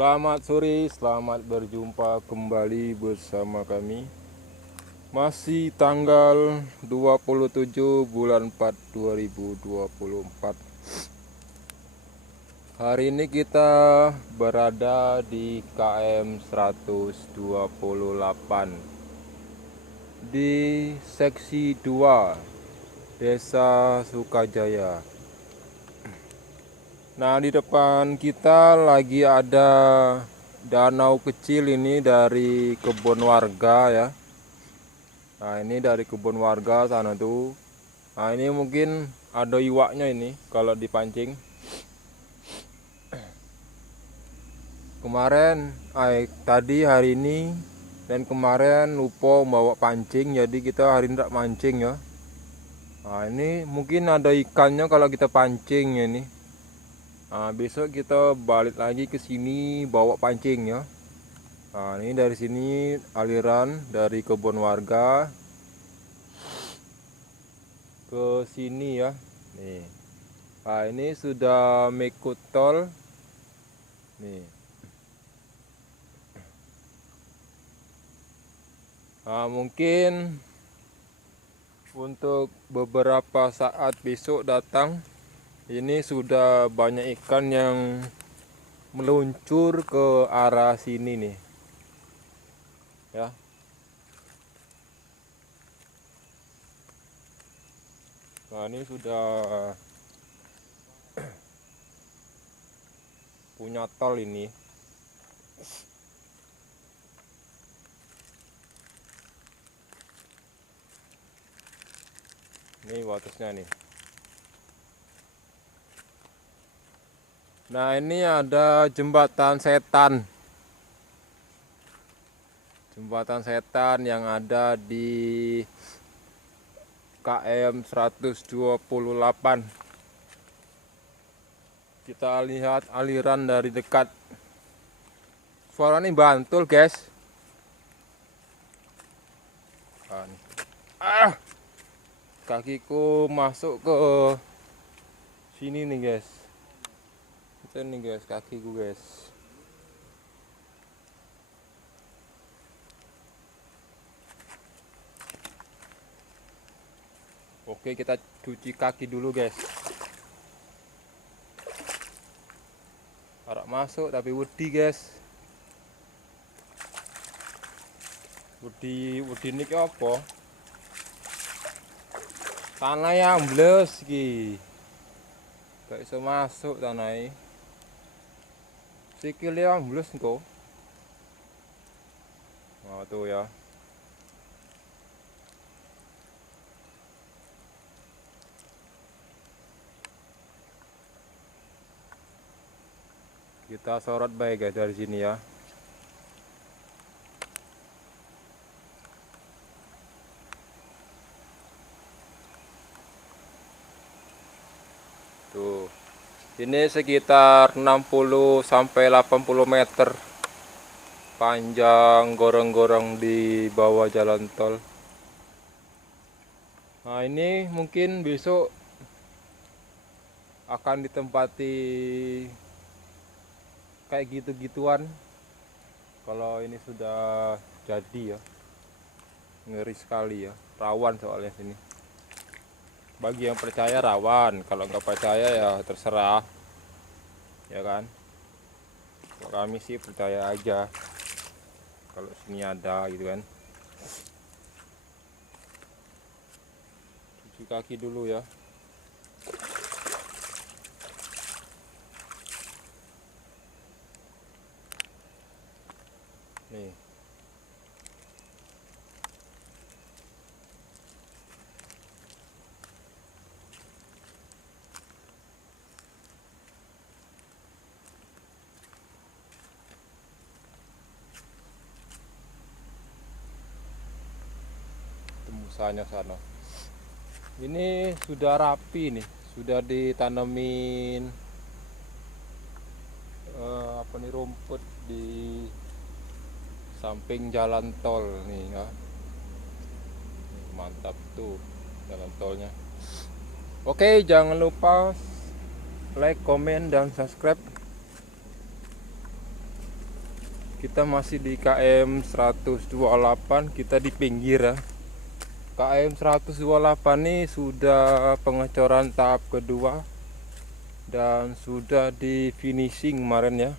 Selamat sore, selamat berjumpa kembali bersama kami. Masih tanggal 27 bulan 4 2024. Hari ini kita berada di KM 128 di seksi 2 Desa Sukajaya. Nah, di depan kita lagi ada danau kecil ini dari kebun warga ya. Nah, ini dari kebun warga sana tuh. Nah, ini mungkin ada iwaknya ini kalau dipancing. Kemarin, tadi hari ini dan kemarin lupa bawa pancing, jadi kita hari ini tak mancing ya. Nah, ini mungkin ada ikannya kalau kita pancing ya ini. Nah, besok kita balik lagi ke sini bawa pancing ya. Nah, ini dari sini aliran dari kebun warga ke sini ya. Nih. Nah, ini sudah mengikut tol. Nih. Nah, mungkin untuk beberapa saat besok datang ini sudah banyak ikan yang meluncur ke arah sini nih ya. Nah, ini sudah punya tol ini. Ini batasnya nih. Nah, ini ada jembatan setan. Jembatan setan yang ada di KM 128. Kita lihat aliran dari dekat. Suara ini Bantul, guys. Kakiku masuk ke sini nih, guys. Itu nih, guys, kakiku, guys. Oke, kita cuci kaki dulu, guys. Harap masuk tapi wedi, guys. Wedi ini apa? Tanah yang ambles iki. Gak bisa masuk tanah. Sikile ambles engko. Nah, tuh ya. Kita sorot baik, guys, dari sini ya. Tuh. Ini sekitar 60 sampai 80 meter panjang gorong-gorong di bawah jalan tol. Nah, ini mungkin besok akan ditempati kayak gitu-gituan. Kalau ini sudah jadi ya. Ngeri sekali ya. Rawan soalnya sini. Bagi yang percaya rawan, kalau nggak percaya ya terserah, ya kan. Kalau kami sih percaya aja kalau sini ada gitu kan. Cuci kaki dulu ya. Nih. Tembusannya sana. Ini sudah rapi nih, sudah ditanamin rumput di samping jalan tol nih ya. Mantap tuh jalan tolnya. Oke, jangan lupa like, komen, dan subscribe. Kita masih di KM 128, kita di pinggir ya. KM 128 ini sudah pengecoran tahap kedua dan sudah di finishing kemarin ya.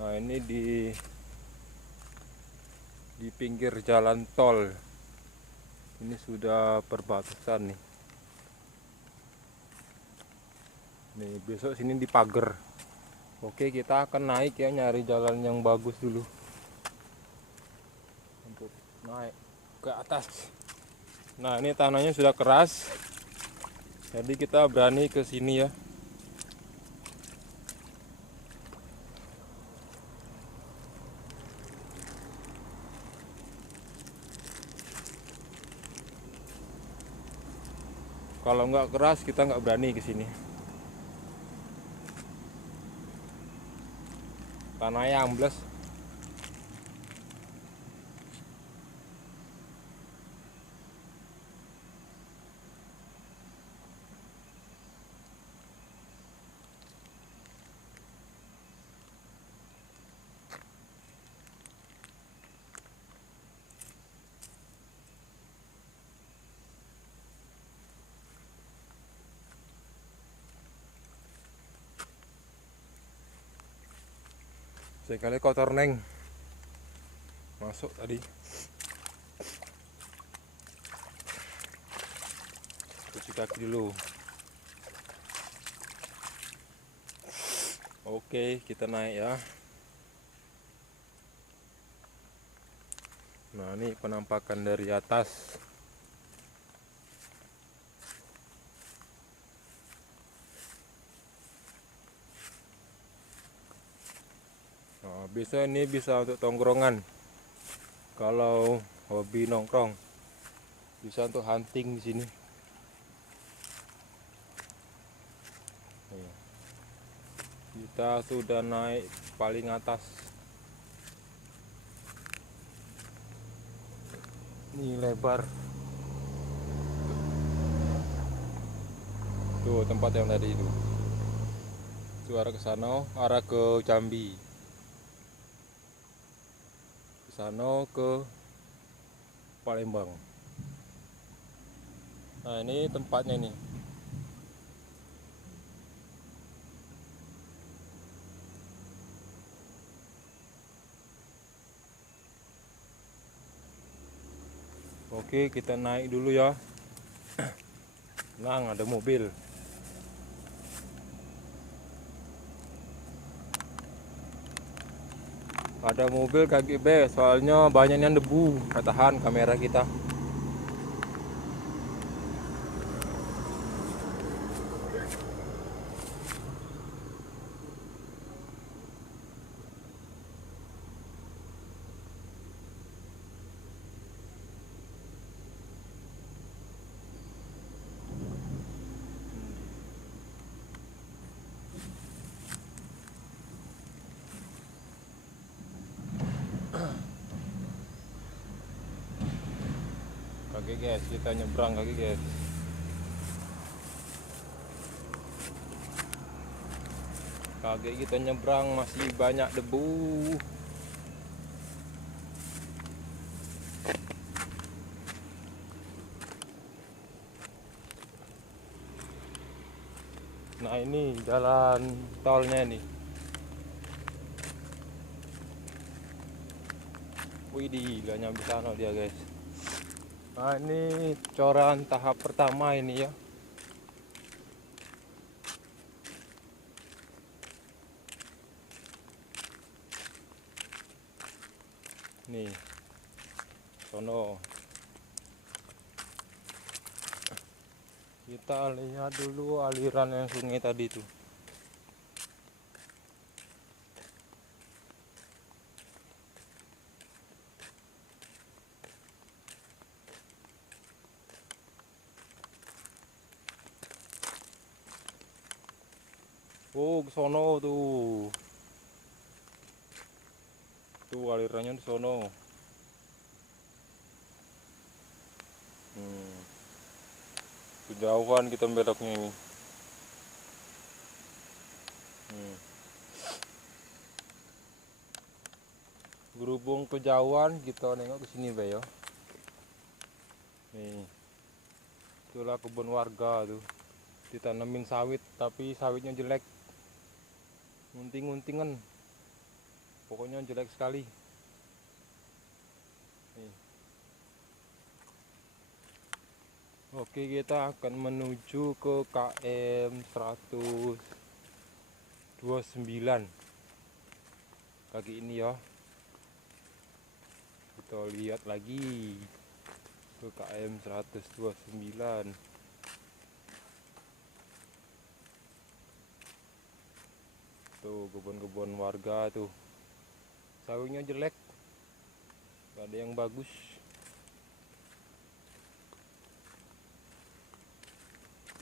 Nah, ini di pinggir jalan tol. Ini sudah perbatasan nih. Nih, besok sini dipagar. Oke, kita akan naik ya, nyari jalan yang bagus dulu untuk naik ke atas. Nah, ini tanahnya sudah keras, jadi kita berani ke sini ya. Kalau nggak keras kita nggak berani ke sini. Tanahnya ambles. Sekali kotor neng. Masuk tadi. Cuci kaki dulu. Oke, kita naik ya. Nah, ini penampakan dari atas. Nah, bisa ini bisa untuk tongkrongan. Kalau hobi nongkrong, bisa untuk hunting di sini. Kita sudah naik paling atas. Ini lebar. Tuh tempat yang tadi itu. Itu arah ke sana, arah ke Jambi. Ke sana ke Palembang. Nah, ini tempatnya nih. Oke, kita naik dulu ya. Nah, ada mobil. Ada mobil KGB, soalnya banyaknya debu, nggak tahan kamera kita. Oke guys, kita nyebrang lagi guys. Kaget kita nyebrang masih banyak debu. Nah, ini jalan tolnya nih. Widih, gak nyampe sana dia guys. Nah, ini coran tahap pertama ini ya. Nih, sono. Kita lihat dulu aliran yang sungai tadi tuh. Oh, ke sono tuh. Tuh alirannya di sono. Kejauhan kita beloknya ini. berhubung kejauhan kita nengok ke sini Be, ya. Nih, itulah kebun warga tuh, ditanemin sawit tapi sawitnya jelek, ngunting-nguntingan, pokoknya jelek sekali. Nih. Oke, kita akan menuju ke KM 129 kaki ini ya. Kita lihat lagi ke KM 129. Tuh kebun-kebun warga tuh, sawitnya jelek, gak ada yang bagus.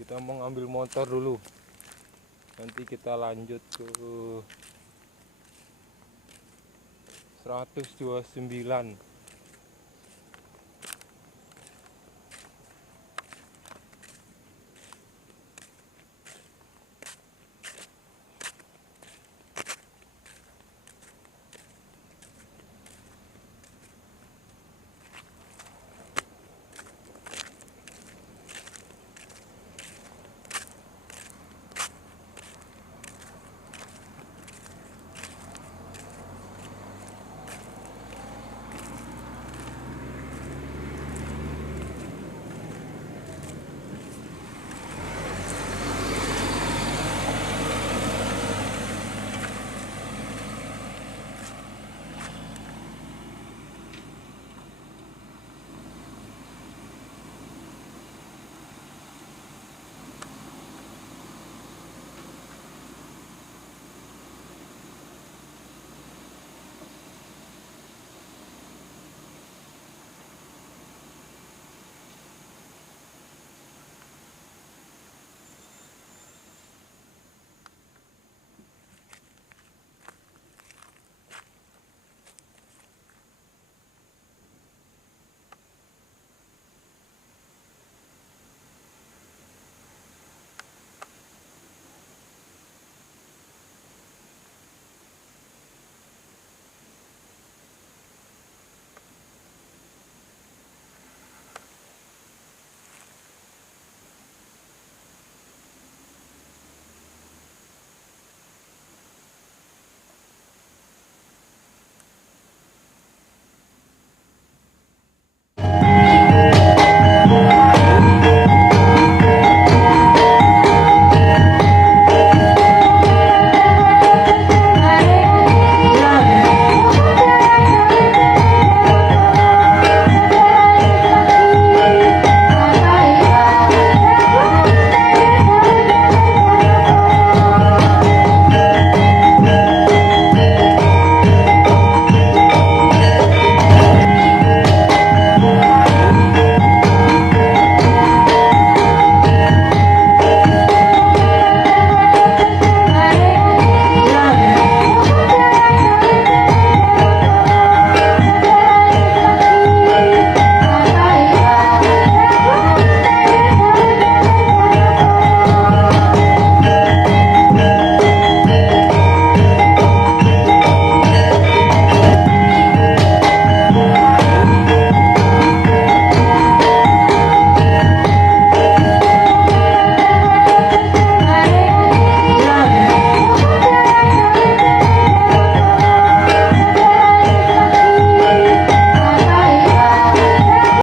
Kita mau ngambil motor dulu, nanti kita lanjut ke 129.